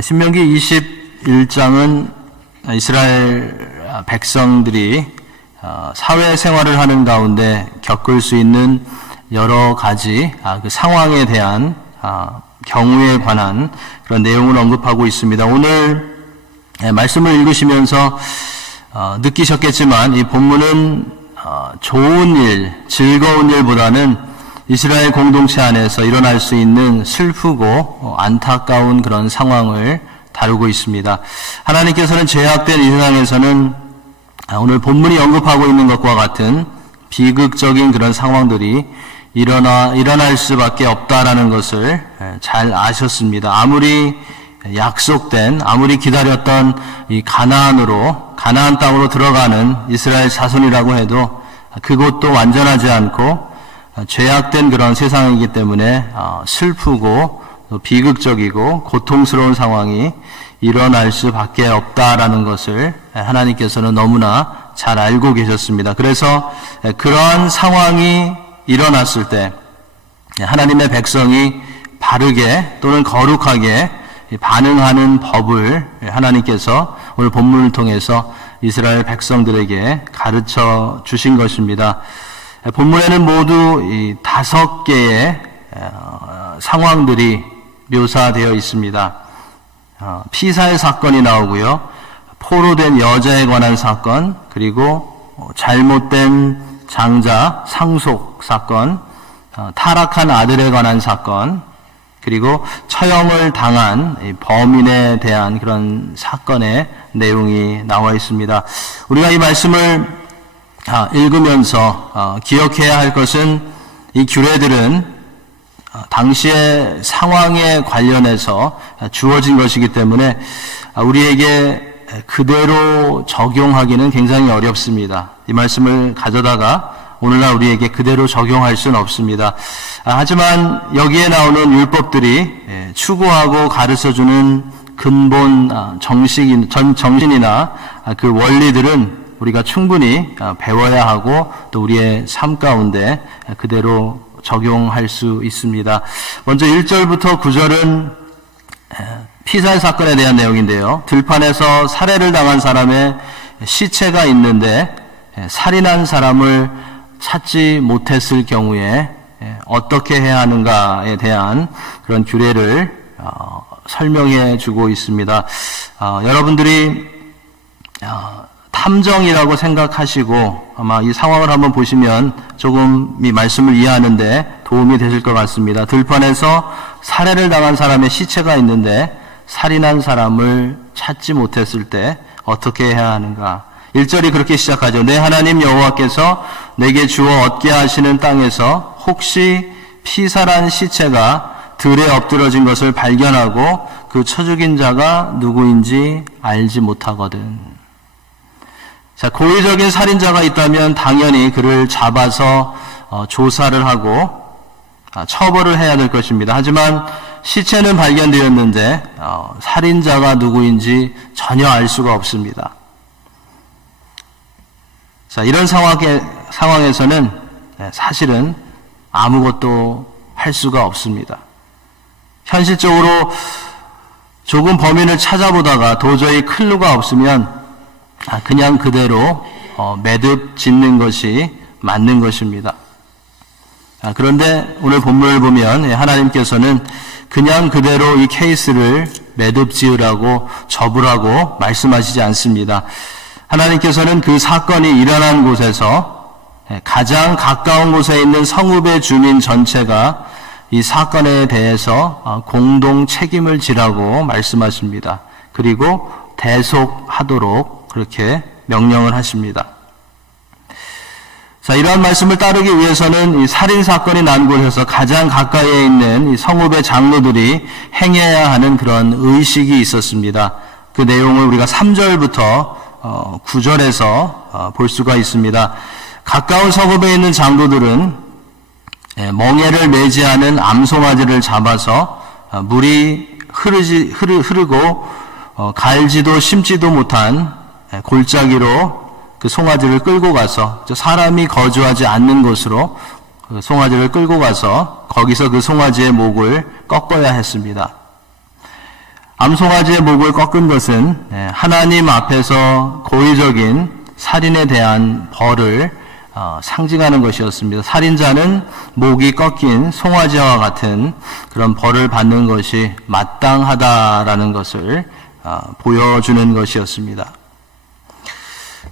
신명기 21장은 이스라엘 백성들이 사회생활을 하는 가운데 겪을 수 있는 여러 가지 그 상황에 대한 경우에 관한 그런 내용을 언급하고 있습니다. 오늘 말씀을 읽으시면서 느끼셨겠지만 이 본문은 좋은 일, 즐거운 일보다는 이스라엘 공동체 안에서 일어날 수 있는 슬프고 안타까운 그런 상황을 다루고 있습니다. 하나님께서는 죄악된 이 세상에서는 오늘 본문이 언급하고 있는 것과 같은 비극적인 그런 상황들이 일어날 수밖에 없다라는 것을 잘 아셨습니다. 아무리 약속된, 아무리 기다렸던 이 가나안 땅으로 들어가는 이스라엘 자손이라고 해도 그것도 완전하지 않고 죄악된 그런 세상이기 때문에 슬프고 비극적이고 고통스러운 상황이 일어날 수밖에 없다라는 것을 하나님께서는 너무나 잘 알고 계셨습니다. 그래서 그러한 상황이 일어났을 때 하나님의 백성이 바르게 또는 거룩하게 반응하는 법을 하나님께서 오늘 본문을 통해서 이스라엘 백성들에게 가르쳐 주신 것입니다. 본문에는 모두 이 5개의 상황들이 묘사되어 있습니다. 피사의 사건이 나오고요. 포로된 여자에 관한 사건, 그리고 잘못된 장자 상속 사건, 타락한 아들에 관한 사건, 그리고 처형을 당한 범인에 대한 그런 사건의 내용이 나와 있습니다. 우리가 이 말씀을 읽으면서 기억해야 할 것은 이 규례들은 당시의 상황에 관련해서 주어진 것이기 때문에 우리에게 그대로 적용하기는 굉장히 어렵습니다. 이 말씀을 가져다가 오늘날 우리에게 그대로 적용할 수는 없습니다. 하지만 여기에 나오는 율법들이 추구하고 가르쳐주는 근본 정신이나 그 원리들은 우리가 충분히 배워야 하고 또 우리의 삶 가운데 그대로 적용할 수 있습니다. 먼저 1절부터 9절은 피살 사건에 대한 내용인데요. 들판에서 살해를 당한 사람의 시체가 있는데 살인한 사람을 찾지 못했을 경우에 어떻게 해야 하는가에 대한 그런 규례를 설명해 주고 있습니다. 여러분들이 탐정이라고 생각하시고 아마 이 상황을 한번 보시면 조금 이 말씀을 이해하는데 도움이 되실 것 같습니다. 들판에서 살해를 당한 사람의 시체가 있는데 살인한 사람을 찾지 못했을 때 어떻게 해야 하는가? 1절이 그렇게 시작하죠. 내 하나님 여호와께서 내게 주어 얻게 하시는 땅에서 혹시 피살한 시체가 들에 엎드러진 것을 발견하고 그 쳐 죽인 자가 누구인지 알지 못하거든. 자, 고의적인 살인자가 있다면 당연히 그를 잡아서 조사를 하고 처벌을 해야 될 것입니다. 하지만 시체는 발견되었는데 살인자가 누구인지 전혀 알 수가 없습니다. 자, 이런 상황에서는 사실은 아무것도 할 수가 없습니다. 현실적으로 조금 범인을 찾아보다가 도저히 클루가 없으면 그냥 그대로 매듭 짓는 것이 맞는 것입니다. 그런데 오늘 본문을 보면 하나님께서는 그냥 그대로 이 케이스를 매듭 지으라고 접으라고 말씀하시지 않습니다. 하나님께서는 그 사건이 일어난 곳에서 가장 가까운 곳에 있는 성읍의 주민 전체가 이 사건에 대해서 공동 책임을 지라고 말씀하십니다. 그리고 대속하도록 그렇게 명령을 하십니다. 자, 이러한 말씀을 따르기 위해서는 이 살인 사건이 난 곳에서 가장 가까이에 있는 이 성읍의 장로들이 행해야 하는 그런 의식이 있었습니다. 그 내용을 우리가 3절부터 9절에서 볼 수가 있습니다. 가까운 성읍에 있는 장로들은 멍에를 매지 않은 암송아지를 잡아서 물이 흐르고 갈지도 심지도 못한 골짜기로 그 송아지를 끌고 가서 사람이 거주하지 않는 곳으로 그 송아지를 끌고 가서 거기서 그 송아지의 목을 꺾어야 했습니다. 암송아지의 목을 꺾은 것은 하나님 앞에서 고의적인 살인에 대한 벌을 상징하는 것이었습니다. 살인자는 목이 꺾인 송아지와 같은 그런 벌을 받는 것이 마땅하다라는 것을 보여주는 것이었습니다.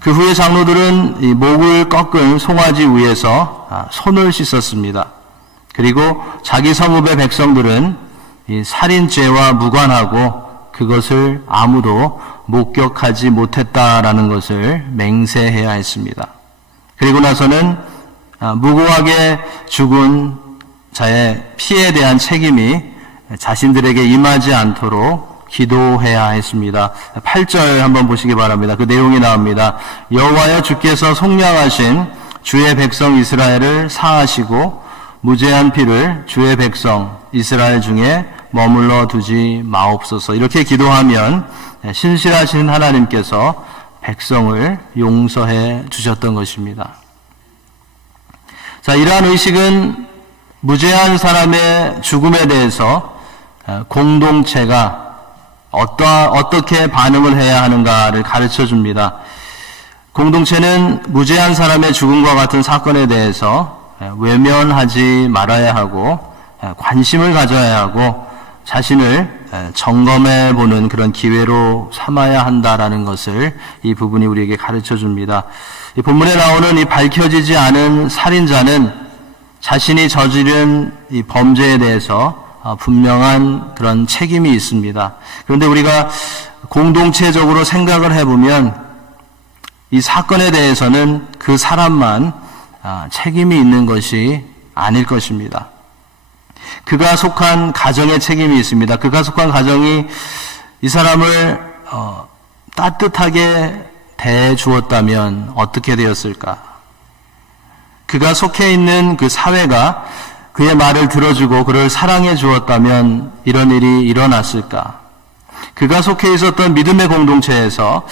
그 후에 장로들은 이 목을 꺾은 송아지 위에서 손을 씻었습니다. 그리고 자기 성읍의 백성들은 이 살인죄와 무관하고 그것을 아무도 목격하지 못했다라는 것을 맹세해야 했습니다. 그리고 나서는 무고하게 죽은 자의 피에 대한 책임이 자신들에게 임하지 않도록 기도해야 했습니다. 8절 한번 보시기 바랍니다. 그 내용이 나옵니다. 여호와여 주께서 속량하신 주의 백성 이스라엘을 사하시고 무죄한 피를 주의 백성 이스라엘 중에 머물러 두지 마옵소서. 이렇게 기도하면 신실하신 하나님께서 백성을 용서해 주셨던 것입니다. 자, 이러한 의식은 무죄한 사람의 죽음에 대해서 공동체가 어떻게 반응을 해야 하는가를 가르쳐 줍니다. 공동체는 무죄한 사람의 죽음과 같은 사건에 대해서 외면하지 말아야 하고 관심을 가져야 하고 자신을 점검해 보는 그런 기회로 삼아야 한다라는 것을 이 부분이 우리에게 가르쳐 줍니다. 이 본문에 나오는 이 밝혀지지 않은 살인자는 자신이 저지른 이 범죄에 대해서 분명한 그런 책임이 있습니다. 그런데 우리가 공동체적으로 생각을 해보면 이 사건에 대해서는 그 사람만 책임이 있는 것이 아닐 것입니다. 그가 속한 가정에 책임이 있습니다. 그가 속한 가정이 이 사람을 따뜻하게 대해주었다면 어떻게 되었을까? 그가 속해 있는 그 사회가 그의 말을 들어주고 그를 사랑해 주었다면 이런 일이 일어났을까? 그가 속해 있었던 믿음의 공동체에서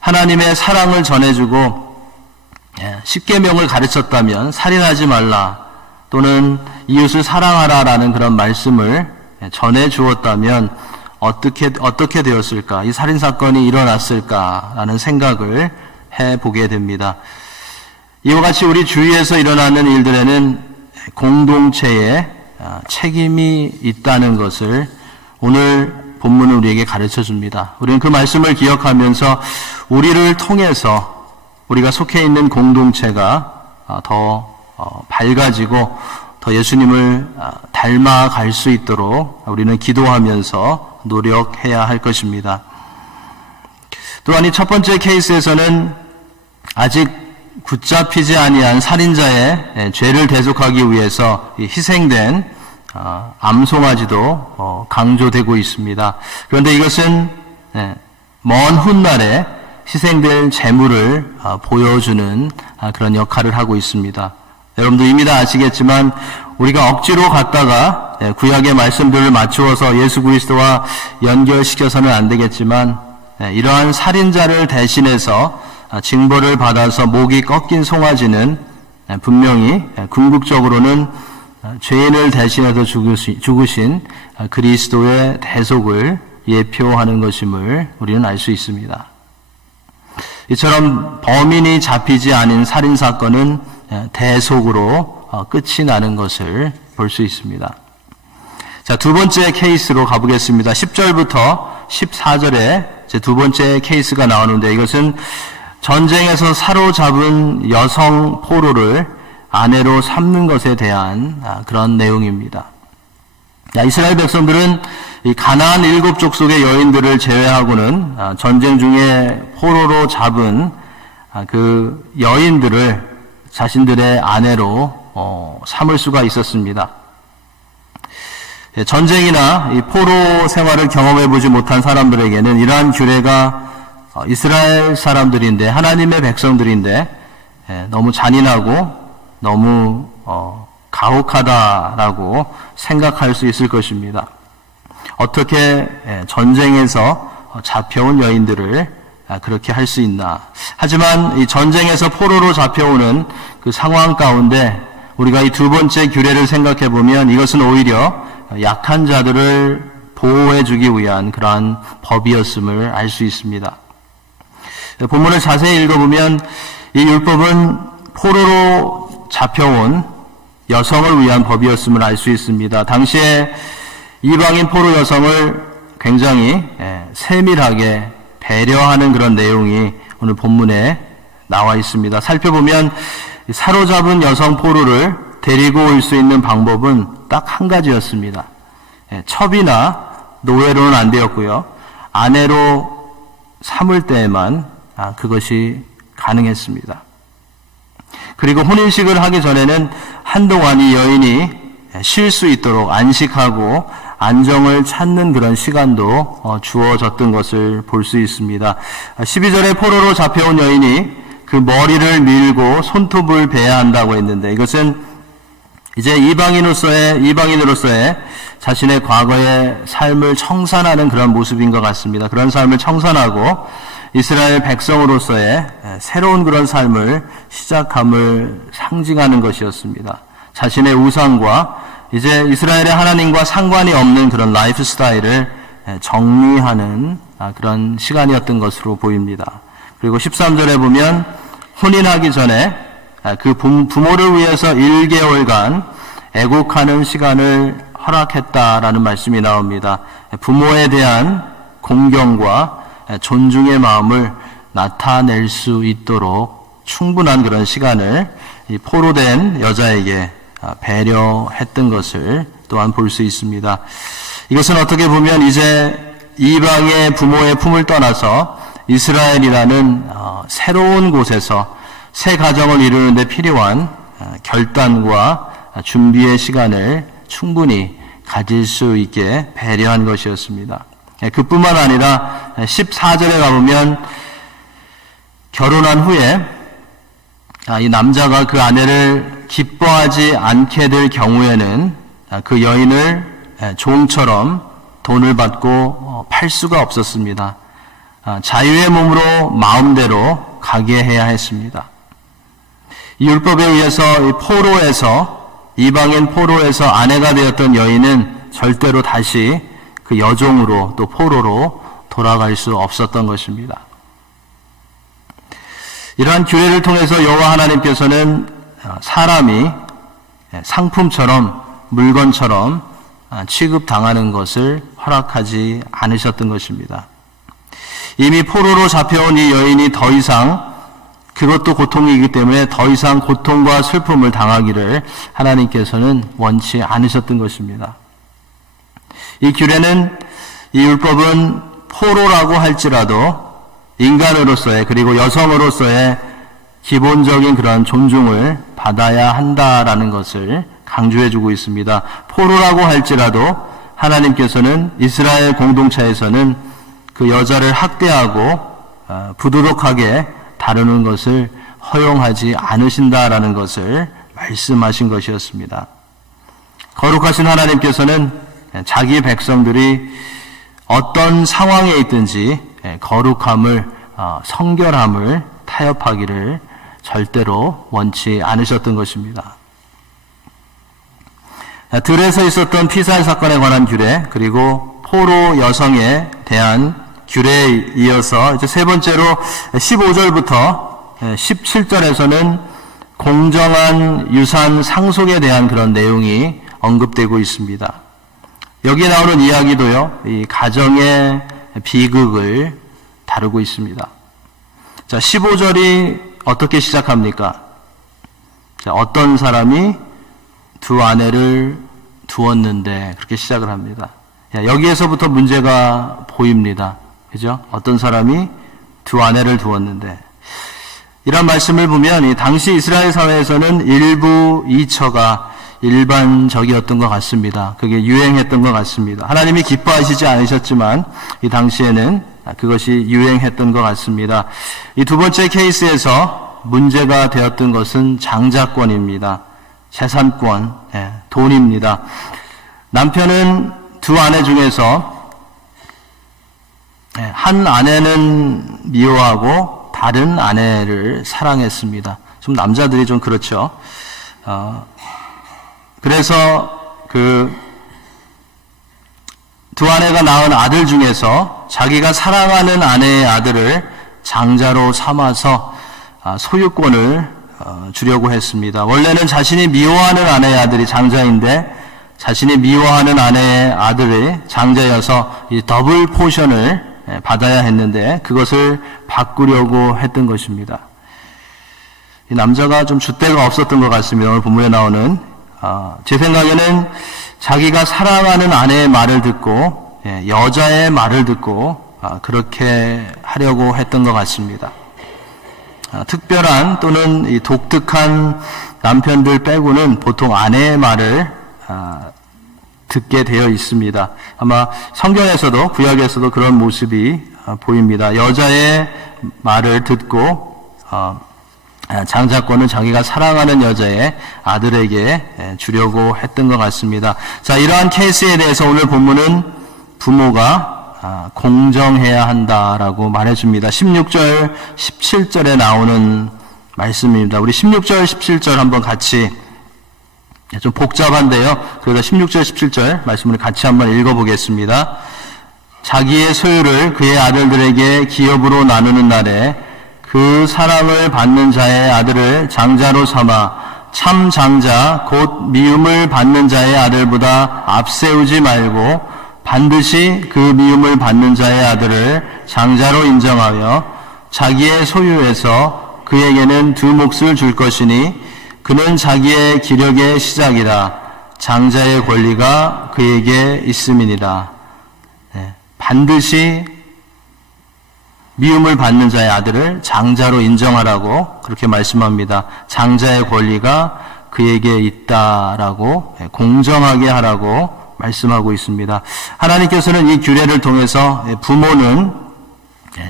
하나님의 사랑을 전해주고 십계명을 가르쳤다면 살인하지 말라 또는 이웃을 사랑하라라는 그런 말씀을 전해 주었다면 어떻게 되었을까? 이 살인 사건이 일어났을까라는 생각을 해보게 됩니다. 이와 같이 우리 주위에서 일어나는 일들에는 공동체에 책임이 있다는 것을 오늘 본문은 우리에게 가르쳐 줍니다. 우리는 그 말씀을 기억하면서 우리를 통해서 우리가 속해 있는 공동체가 더 밝아지고 더 예수님을 닮아갈 수 있도록 우리는 기도하면서 노력해야 할 것입니다. 또한 이 첫 번째 케이스에서는 아직 붙잡히지 아니한 살인자의 죄를 대속하기 위해서 희생된 암송아지도 강조되고 있습니다. 그런데 이것은 먼 훗날에 희생될 제물을 보여주는 그런 역할을 하고 있습니다. 여러분도 이미 다 아시겠지만 우리가 억지로 갖다가 구약의 말씀들을 맞추어서 예수 그리스도와 연결시켜서는 안 되겠지만 이러한 살인자를 대신해서 징벌을 받아서 목이 꺾인 송아지는 분명히 궁극적으로는 죄인을 대신해서 죽으신 그리스도의 대속을 예표하는 것임을 우리는 알 수 있습니다. 이처럼 범인이 잡히지 않은 살인사건은 대속으로 끝이 나는 것을 볼 수 있습니다. 자, 두 번째 케이스로 가보겠습니다. 10절부터 14절에 제 두 번째 케이스가 나오는데 이것은 전쟁에서 사로잡은 여성 포로를 아내로 삼는 것에 대한 그런 내용입니다. 이스라엘 백성들은 이 가나안 7족 속의 여인들을 제외하고는 전쟁 중에 포로로 잡은 그 여인들을 자신들의 아내로 삼을 수가 있었습니다. 전쟁이나 이 포로 생활을 경험해보지 못한 사람들에게는 이러한 규례가 이스라엘 사람들인데 하나님의 백성들인데 너무 잔인하고 너무 가혹하다라고 생각할 수 있을 것입니다. 어떻게 전쟁에서 잡혀온 여인들을 그렇게 할 수 있나? 하지만 이 전쟁에서 포로로 잡혀오는 그 상황 가운데 우리가 이 두 번째 규례를 생각해 보면 이것은 오히려 약한 자들을 보호해주기 위한 그러한 법이었음을 알 수 있습니다. 본문을 자세히 읽어보면 이 율법은 포로로 잡혀온 여성을 위한 법이었음을 알 수 있습니다. 당시에 이방인 포로 여성을 굉장히 세밀하게 배려하는 그런 내용이 오늘 본문에 나와 있습니다. 살펴보면 사로잡은 여성 포로를 데리고 올 수 있는 방법은 딱 한 가지였습니다. 첩이나 노예로는 안 되었고요. 아내로 삼을 때에만 그것이 가능했습니다. 그리고 혼인식을 하기 전에는 한동안 이 여인이 쉴 수 있도록 안식하고 안정을 찾는 그런 시간도 주어졌던 것을 볼 수 있습니다. 12절에 포로로 잡혀온 여인이 그 머리를 밀고 손톱을 베야 한다고 했는데, 이것은 이제 이방인으로서의 자신의 과거의 삶을 청산하는 그런 모습인 것 같습니다. 그런 삶을 청산하고 이스라엘 백성으로서의 새로운 그런 삶을 시작함을 상징하는 것이었습니다. 자신의 우상과 이제 이스라엘의 하나님과 상관이 없는 그런 라이프 스타일을 정리하는 그런 시간이었던 것으로 보입니다. 그리고 13절에 보면 혼인하기 전에 그 부모를 위해서 1개월간 애곡하는 시간을 허락했다라는 말씀이 나옵니다. 부모에 대한 공경과 존중의 마음을 나타낼 수 있도록 충분한 그런 시간을 이 포로된 여자에게 배려했던 것을 또한 볼 수 있습니다. 이것은 어떻게 보면 이제 이방의 부모의 품을 떠나서 이스라엘이라는 새로운 곳에서 새 가정을 이루는 데 필요한 결단과 준비의 시간을 충분히 가질 수 있게 배려한 것이었습니다. 그뿐만 아니라 14절에 가보면 결혼한 후에 이 남자가 그 아내를 기뻐하지 않게 될 경우에는 그 여인을 종처럼 돈을 받고 팔 수가 없었습니다. 자유의 몸으로 마음대로 가게 해야 했습니다. 이 율법에 의해서 이방인 포로에서 아내가 되었던 여인은 절대로 다시 그 여종으로 또 포로로 돌아갈 수 없었던 것입니다. 이러한 규례를 통해서 여호와 하나님께서는 사람이 상품처럼 물건처럼 취급당하는 것을 허락하지 않으셨던 것입니다. 이미 포로로 잡혀온 이 여인이 더 이상 그것도 고통이기 때문에 더 이상 고통과 슬픔을 당하기를 하나님께서는 원치 않으셨던 것입니다. 이 규례는, 이 율법은 포로라고 할지라도 인간으로서의 그리고 여성으로서의 기본적인 그런 존중을 받아야 한다라는 것을 강조해주고 있습니다. 포로라고 할지라도 하나님께서는 이스라엘 공동체에서는 그 여자를 학대하고 부도덕하게 다루는 것을 허용하지 않으신다라는 것을 말씀하신 것이었습니다. 거룩하신 하나님께서는 자기 백성들이 어떤 상황에 있든지 거룩함을, 성결함을 타협하기를 절대로 원치 않으셨던 것입니다. 들에서 있었던 피살 사건에 관한 규례, 그리고 포로 여성에 대한 규례에 이어서 이제 세 번째로 15절부터 17절에서는 공정한 유산 상속에 대한 그런 내용이 언급되고 있습니다. 여기에 나오는 이야기도요, 이 가정의 비극을 다루고 있습니다. 자, 15절이 어떻게 시작합니까? 자, 어떤 사람이 두 아내를 두었는데, 그렇게 시작을 합니다. 여기에서부터 문제가 보입니다. 그죠? 어떤 사람이 두 아내를 두었는데, 이런 말씀을 보면 이 당시 이스라엘 사회에서는 일부 이처가 일반적이었던 것 같습니다. 그게 유행했던 것 같습니다. 하나님이 기뻐하시지 않으셨지만 이 당시에는 그것이 유행했던 것 같습니다. 이 두 번째 케이스에서 문제가 되었던 것은 장자권입니다. 재산권, 돈입니다. 남편은 두 아내 중에서 한 아내는 미워하고 다른 아내를 사랑했습니다. 좀 남자들이 좀 그렇죠. 그래서 그 두 아내가 낳은 아들 중에서 자기가 사랑하는 아내의 아들을 장자로 삼아서 소유권을 주려고 했습니다. 원래는 자신이 미워하는 아내의 아들이 장자인데 자신이 미워하는 아내의 아들이 장자여서 이 더블 포션을 받아야 했는데 그것을 바꾸려고 했던 것입니다. 이 남자가 좀 줏대가 없었던 것 같습니다. 오늘 본문에 나오는 제 생각에는 자기가 사랑하는 아내의 말을 듣고 여자의 말을 듣고 그렇게 하려고 했던 것 같습니다. 특별한 또는 이 독특한 남편들 빼고는 보통 아내의 말을 듣게 되어 있습니다. 아마 성경에서도 구약에서도 그런 모습이 보입니다. 여자의 말을 듣고 장자권은 자기가 사랑하는 여자의 아들에게 주려고 했던 것 같습니다. 자, 이러한 케이스에 대해서 오늘 본문은 부모가 공정해야 한다라고 말해줍니다. 16절, 17절에 나오는 말씀입니다. 우리 16절, 17절 한번 같이, 좀 복잡한데요. 그래서 16절, 17절 말씀을 같이 한번 읽어보겠습니다. 자기의 소유를 그의 아들들에게 기업으로 나누는 날에 그 사랑을 받는 자의 아들을 장자로 삼아 참 장자 곧 미움을 받는 자의 아들보다 앞세우지 말고 반드시 그 미움을 받는 자의 아들을 장자로 인정하여 자기의 소유에서 그에게는 두 몫을 줄 것이니 그는 자기의 기력의 시작이라 장자의 권리가 그에게 있음이니라. 반드시 미움을 받는 자의 아들을 장자로 인정하라고 그렇게 말씀합니다. 장자의 권리가 그에게 있다라고 공정하게 하라고 말씀하고 있습니다. 하나님께서는 이 규례를 통해서 부모는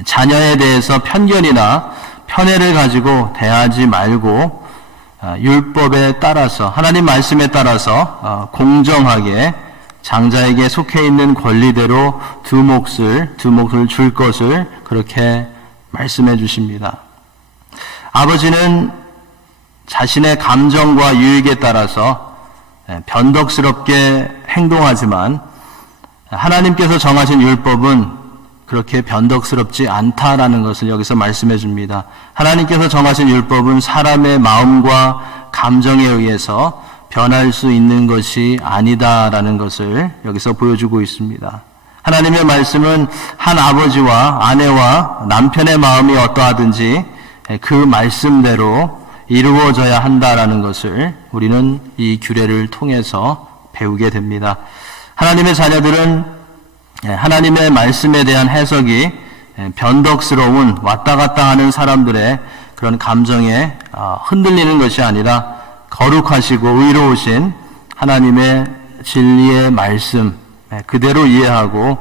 자녀에 대해서 편견이나 편애를 가지고 대하지 말고 율법에 따라서 하나님 말씀에 따라서 공정하게 장자에게 속해 있는 권리대로 두 몫을 줄 것을 그렇게 말씀해 주십니다. 아버지는 자신의 감정과 유익에 따라서 변덕스럽게 행동하지만 하나님께서 정하신 율법은 그렇게 변덕스럽지 않다라는 것을 여기서 말씀해 줍니다. 하나님께서 정하신 율법은 사람의 마음과 감정에 의해서 변할 수 있는 것이 아니다라는 것을 여기서 보여주고 있습니다. 하나님의 말씀은 한 아버지와 아내와 남편의 마음이 어떠하든지 그 말씀대로 이루어져야 한다라는 것을 우리는 이 규례를 통해서 배우게 됩니다. 하나님의 자녀들은 하나님의 말씀에 대한 해석이 변덕스러운 왔다 갔다 하는 사람들의 그런 감정에 흔들리는 것이 아니라 거룩하시고 의로우신 하나님의 진리의 말씀 그대로 이해하고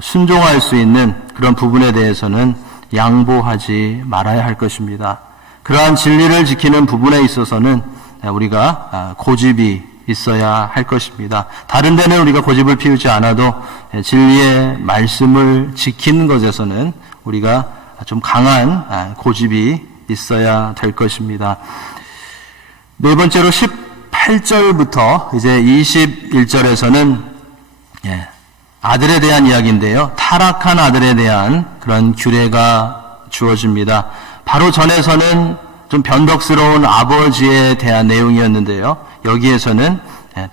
순종할 수 있는 그런 부분에 대해서는 양보하지 말아야 할 것입니다. 그러한 진리를 지키는 부분에 있어서는 우리가 고집이 있어야 할 것입니다. 다른 데는 우리가 고집을 피우지 않아도 진리의 말씀을 지키는 것에서는 우리가 좀 강한 고집이 있어야 될 것입니다. 네 번째로 18절부터 이제 21절에서는 아들에 대한 이야기인데요. 타락한 아들에 대한 그런 규례가 주어집니다. 바로 전에서는 좀 변덕스러운 아버지에 대한 내용이었는데요. 여기에서는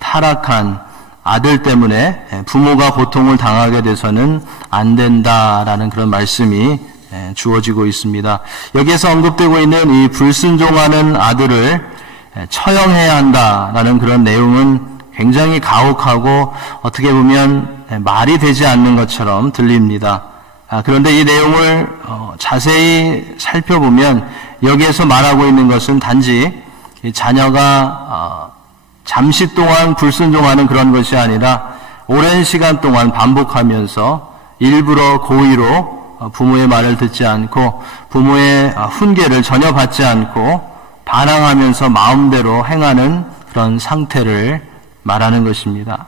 타락한 아들 때문에 부모가 고통을 당하게 돼서는 안 된다라는 그런 말씀이 주어지고 있습니다. 여기에서 언급되고 있는 이 불순종하는 아들을 처형해야 한다라는 그런 내용은 굉장히 가혹하고 어떻게 보면 말이 되지 않는 것처럼 들립니다. 그런데 이 내용을 자세히 살펴보면 여기에서 말하고 있는 것은 단지 자녀가 잠시 동안 불순종하는 그런 것이 아니라 오랜 시간 동안 반복하면서 일부러 고의로 부모의 말을 듣지 않고 부모의 훈계를 전혀 받지 않고 반항하면서 마음대로 행하는 그런 상태를 말하는 것입니다.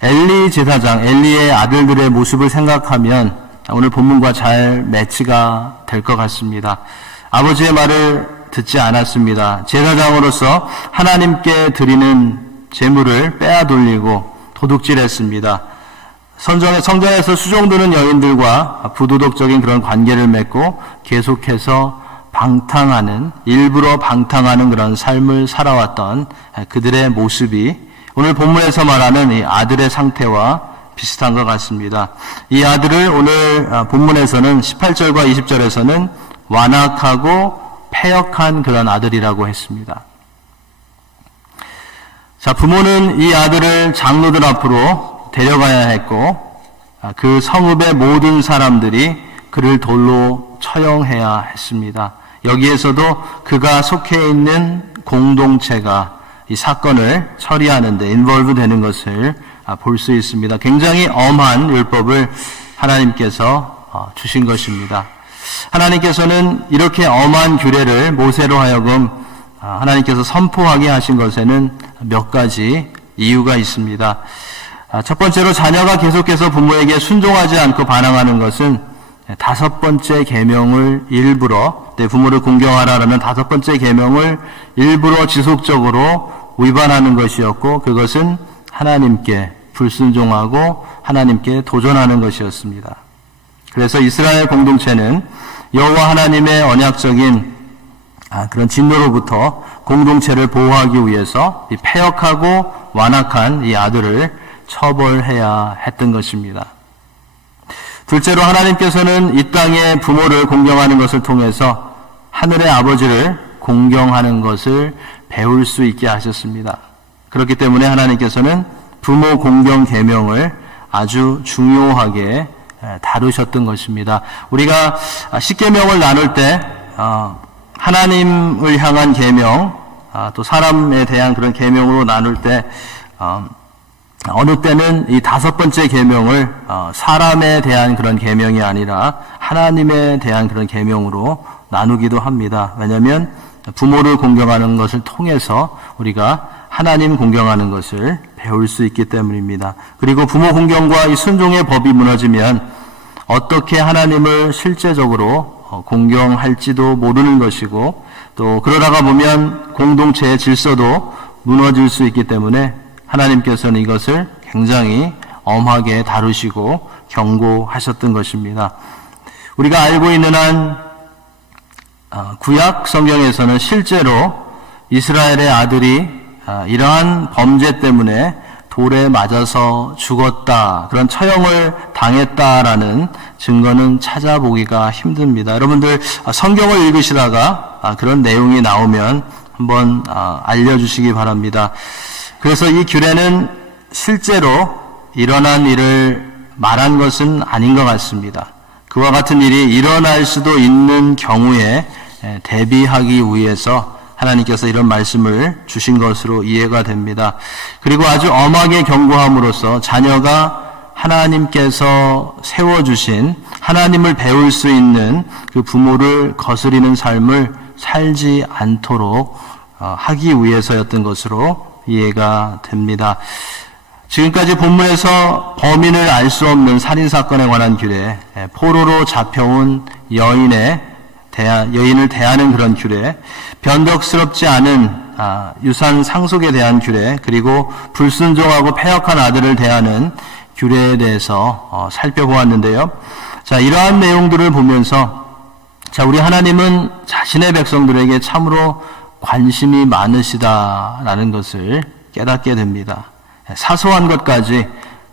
엘리 제사장, 엘리의 아들들의 모습을 생각하면 오늘 본문과 잘 매치가 될 것 같습니다. 아버지의 말을 듣지 않았습니다. 제사장으로서 하나님께 드리는 제물을 빼앗돌리고 도둑질했습니다. 성전에서 수종드는 여인들과 부도덕적인 그런 관계를 맺고 계속해서 일부러 방탕하는 그런 삶을 살아왔던 그들의 모습이 오늘 본문에서 말하는 이 아들의 상태와 비슷한 것 같습니다. 이 아들을 오늘 본문에서는 18절과 20절에서는 완악하고 패역한 그런 아들이라고 했습니다. 자, 부모는 이 아들을 장로들 앞으로 데려가야 했고 그 성읍의 모든 사람들이 그를 돌로 처형해야 했습니다. 여기에서도 그가 속해 있는 공동체가 이 사건을 처리하는 데 인볼브 되는 것을 볼 수 있습니다. 굉장히 엄한 율법을 하나님께서 주신 것입니다. 하나님께서는 이렇게 엄한 규례를 모세로 하여금 하나님께서 선포하게 하신 것에는 몇 가지 이유가 있습니다. 첫 번째로 자녀가 계속해서 부모에게 순종하지 않고 반항하는 것은 다섯 번째 계명을 일부러 내 부모를 공경하라라는 다섯 번째 계명을 일부러 지속적으로 위반하는 것이었고 그것은 하나님께 불순종하고 하나님께 도전하는 것이었습니다. 그래서 이스라엘 공동체는 여호와 하나님의 언약적인 그런 진노로부터 공동체를 보호하기 위해서 이 패역하고 완악한 이 아들을 처벌해야 했던 것입니다. 둘째로 하나님께서는 이 땅의 부모를 공경하는 것을 통해서 하늘의 아버지를 공경하는 것을 배울 수 있게 하셨습니다. 그렇기 때문에 하나님께서는 부모 공경 계명을 아주 중요하게 다루셨던 것입니다. 우리가 십계명을 나눌 때 하나님을 향한 계명, 또 사람에 대한 그런 계명으로 나눌 때 어느 때는 이 다섯 번째 계명을 사람에 대한 그런 계명이 아니라 하나님에 대한 그런 계명으로 나누기도 합니다. 왜냐하면 부모를 공경하는 것을 통해서 우리가 하나님 공경하는 것을 배울 수 있기 때문입니다. 그리고 부모 공경과 이 순종의 법이 무너지면 어떻게 하나님을 실제적으로 공경할지도 모르는 것이고 또 그러다가 보면 공동체의 질서도 무너질 수 있기 때문에 하나님께서는 이것을 굉장히 엄하게 다루시고 경고하셨던 것입니다. 우리가 알고 있는 한 구약 성경에서는 실제로 이스라엘의 아들이 이러한 범죄 때문에 돌에 맞아서 죽었다, 그런 처형을 당했다라는 증거는 찾아보기가 힘듭니다. 여러분들 성경을 읽으시다가 그런 내용이 나오면 한번 알려주시기 바랍니다. 그래서 이 규례는 실제로 일어난 일을 말한 것은 아닌 것 같습니다. 그와 같은 일이 일어날 수도 있는 경우에 대비하기 위해서 하나님께서 이런 말씀을 주신 것으로 이해가 됩니다. 그리고 아주 엄하게 경고함으로써 자녀가 하나님께서 세워주신 하나님을 배울 수 있는 그 부모를 거스리는 삶을 살지 않도록 하기 위해서였던 것으로 이해가 됩니다. 지금까지 본문에서 범인을 알 수 없는 살인사건에 관한 규례, 포로로 잡혀온 여인을 대하는 그런 규례, 변덕스럽지 않은 유산 상속에 대한 규례, 그리고 불순종하고 패역한 아들을 대하는 규례에 대해서 살펴보았는데요. 자, 이러한 내용들을 보면서 우리 하나님은 자신의 백성들에게 참으로 관심이 많으시다라는 것을 깨닫게 됩니다. 사소한 것까지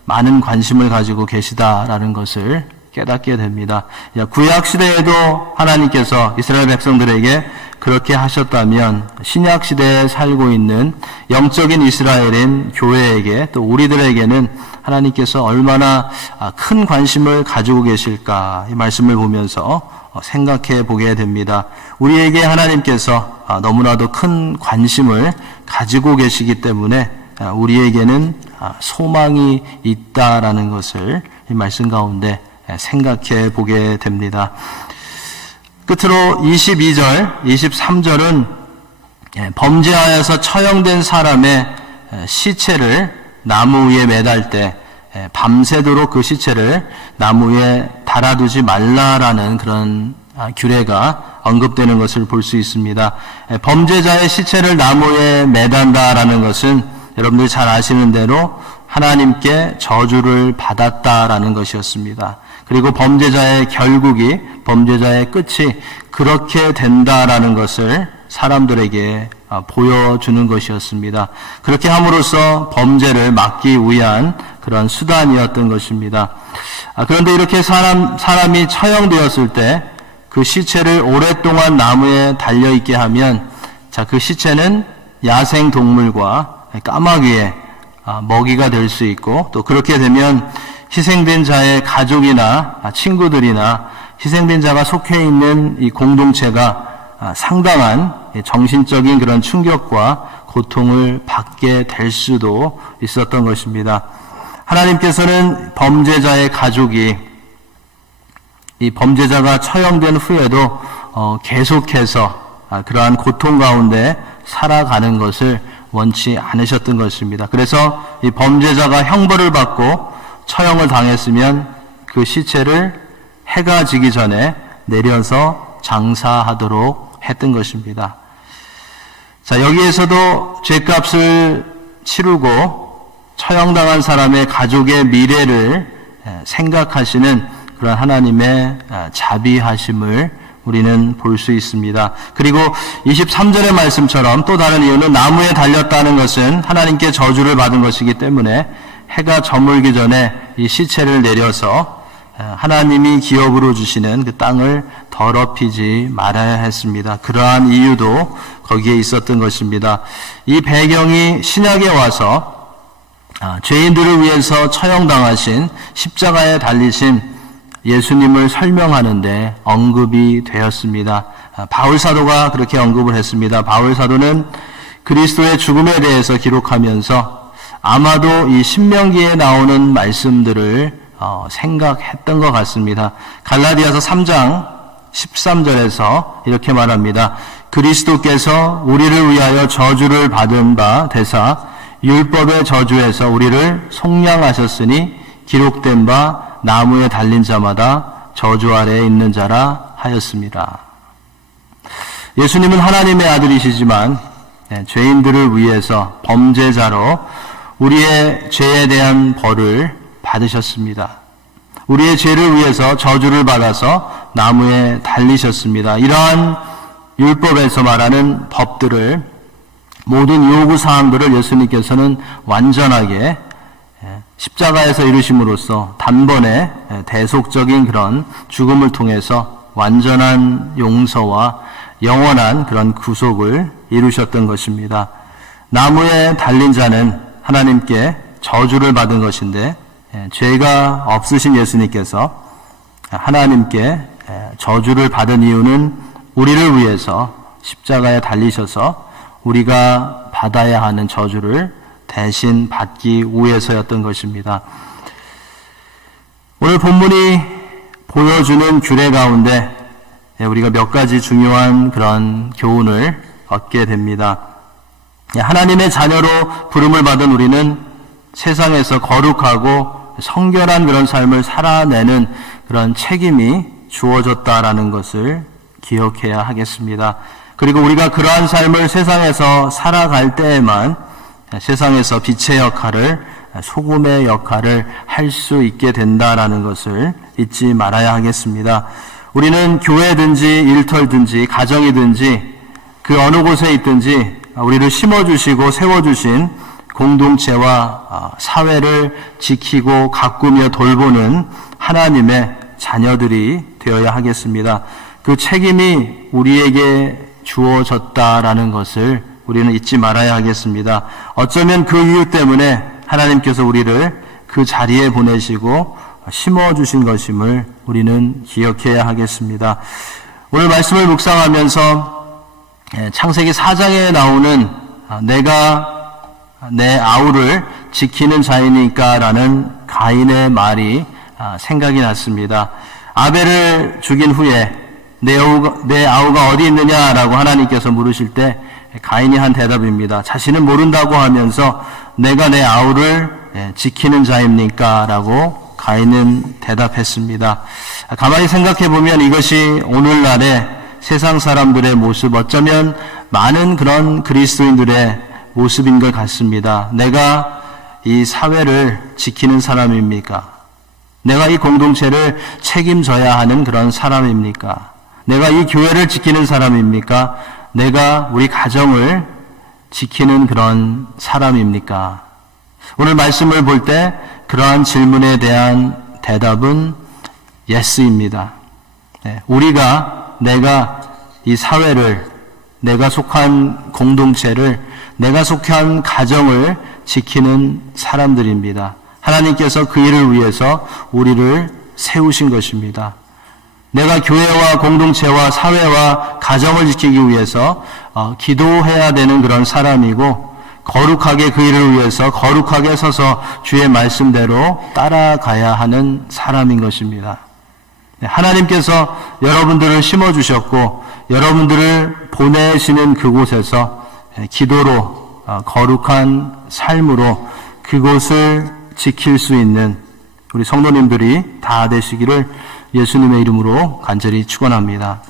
많은 관심을 가지고 계시다라는 것을 깨닫게 됩니다. 구약 시대에도 하나님께서 이스라엘 백성들에게 그렇게 하셨다면 신약 시대에 살고 있는 영적인 이스라엘인 교회에게 또 우리들에게는 하나님께서 얼마나 큰 관심을 가지고 계실까, 이 말씀을 보면서 생각해 보게 됩니다. 우리에게 하나님께서 너무나도 큰 관심을 가지고 계시기 때문에 우리에게는 소망이 있다라는 것을 이 말씀 가운데 생각해 보게 됩니다. 끝으로 22절, 23절은 범죄하여서 처형된 사람의 시체를 나무 위에 매달 때 밤새도록 그 시체를 나무 위에 달아두지 말라라는 그런 규례가 언급되는 것을 볼 수 있습니다. 범죄자의 시체를 나무에 매단다라는 것은 여러분들이 잘 아시는 대로 하나님께 저주를 받았다라는 것이었습니다. 그리고 범죄자의 결국이, 범죄자의 끝이 그렇게 된다라는 것을 사람들에게 보여주는 것이었습니다. 그렇게 함으로써 범죄를 막기 위한 그런 수단이었던 것입니다. 그런데 이렇게 사람이 처형되었을 때 그 시체를 오랫동안 나무에 달려있게 하면 그 시체는 야생 동물과 까마귀의 먹이가 될 수 있고, 또 그렇게 되면 희생된 자의 가족이나 친구들이나 희생된 자가 속해 있는 이 공동체가 상당한 정신적인 그런 충격과 고통을 받게 될 수도 있었던 것입니다. 하나님께서는 범죄자의 가족이 이 범죄자가 처형된 후에도 계속해서 그러한 고통 가운데 살아가는 것을 원치 않으셨던 것입니다. 그래서 이 범죄자가 형벌을 받고 처형을 당했으면 그 시체를 해가 지기 전에 내려서 장사하도록 했던 것입니다. 자, 여기에서도 죄값을 치르고 처형당한 사람의 가족의 미래를 생각하시는 그런 하나님의 자비하심을 우리는 볼 수 있습니다. 그리고 23절의 말씀처럼 또 다른 이유는 나무에 달렸다는 것은 하나님께 저주를 받은 것이기 때문에 해가 저물기 전에 이 시체를 내려서 하나님이 기업으로 주시는 그 땅을 더럽히지 말아야 했습니다. 그러한 이유도 거기에 있었던 것입니다. 이 배경이 신약에 와서 죄인들을 위해서 처형당하신 십자가에 달리신 예수님을 설명하는데 언급이 되었습니다. 바울 사도가 그렇게 언급을 했습니다. 바울 사도는 그리스도의 죽음에 대해서 기록하면서 아마도 이 신명기에 나오는 말씀들을 생각했던 것 같습니다. 갈라디아서 3장 13절에서 이렇게 말합니다. 그리스도께서 우리를 위하여 저주를 받은 바 되사 율법의 저주에서 우리를 속량하셨으니 기록된 바 나무에 달린 자마다 저주 아래에 있는 자라 하였습니다. 예수님은 하나님의 아들이시지만 죄인들을 위해서 범죄자로 우리의 죄에 대한 벌을 받으셨습니다. 우리의 죄를 위해서 저주를 받아서 나무에 달리셨습니다. 이러한 율법에서 말하는 법들을, 모든 요구사항들을 예수님께서는 완전하게 십자가에서 이루심으로써 단번에 대속적인 그런 죽음을 통해서 완전한 용서와 영원한 그런 구속을 이루셨던 것입니다. 나무에 달린 자는 하나님께 저주를 받은 것인데, 죄가 없으신 예수님께서 하나님께 저주를 받은 이유는 우리를 위해서 십자가에 달리셔서 우리가 받아야 하는 저주를 대신 받기 위해서였던 것입니다. 오늘 본문이 보여주는 규례 가운데 우리가 몇 가지 중요한 그런 교훈을 얻게 됩니다. 하나님의 자녀로 부름을 받은 우리는 세상에서 거룩하고 성결한 그런 삶을 살아내는 그런 책임이 주어졌다라는 것을 기억해야 하겠습니다. 그리고 우리가 그러한 삶을 세상에서 살아갈 때에만 세상에서 빛의 역할을, 소금의 역할을 할 수 있게 된다라는 것을 잊지 말아야 하겠습니다. 우리는 교회든지 일터든지 가정이든지 그 어느 곳에 있든지 우리를 심어주시고 세워주신 공동체와 사회를 지키고 가꾸며 돌보는 하나님의 자녀들이 되어야 하겠습니다. 그 책임이 우리에게 주어졌다라는 것을 우리는 잊지 말아야 하겠습니다. 어쩌면 그 이유 때문에 하나님께서 우리를 그 자리에 보내시고 심어주신 것임을 우리는 기억해야 하겠습니다. 오늘 말씀을 묵상하면서 창세기 4장에 나오는 내가 내 아우를 지키는 자이니까 라는 가인의 말이 생각이 났습니다. 아벨을 죽인 후에 내 아우가 어디 있느냐라고 하나님께서 물으실 때 가인이 한 대답입니다. 자신은 모른다고 하면서 내가 내 아우를 지키는 자입니까? 라고 가인은 대답했습니다. 가만히 생각해 보면 이것이 오늘날의 세상 사람들의 모습, 어쩌면 많은 그런 그리스도인들의 모습인 것 같습니다. 내가 이 사회를 지키는 사람입니까? 내가 이 공동체를 책임져야 하는 그런 사람입니까? 내가 이 교회를 지키는 사람입니까? 내가 우리 가정을 지키는 그런 사람입니까? 오늘 말씀을 볼 때 그러한 질문에 대한 대답은 예스입니다. 내가 이 사회를, 내가 속한 공동체를, 내가 속한 가정을 지키는 사람들입니다. 하나님께서 그 일을 위해서 우리를 세우신 것입니다. 내가 교회와 공동체와 사회와 가정을 지키기 위해서 기도해야 되는 그런 사람이고, 거룩하게 그 일을 위해서 거룩하게 서서 주의 말씀대로 따라가야 하는 사람인 것입니다. 하나님께서 여러분들을 심어주셨고 여러분들을 보내시는 그곳에서 기도로 거룩한 삶으로 그곳을 지킬 수 있는 우리 성도님들이 다 되시기를 예수님의 이름으로 간절히 축원합니다.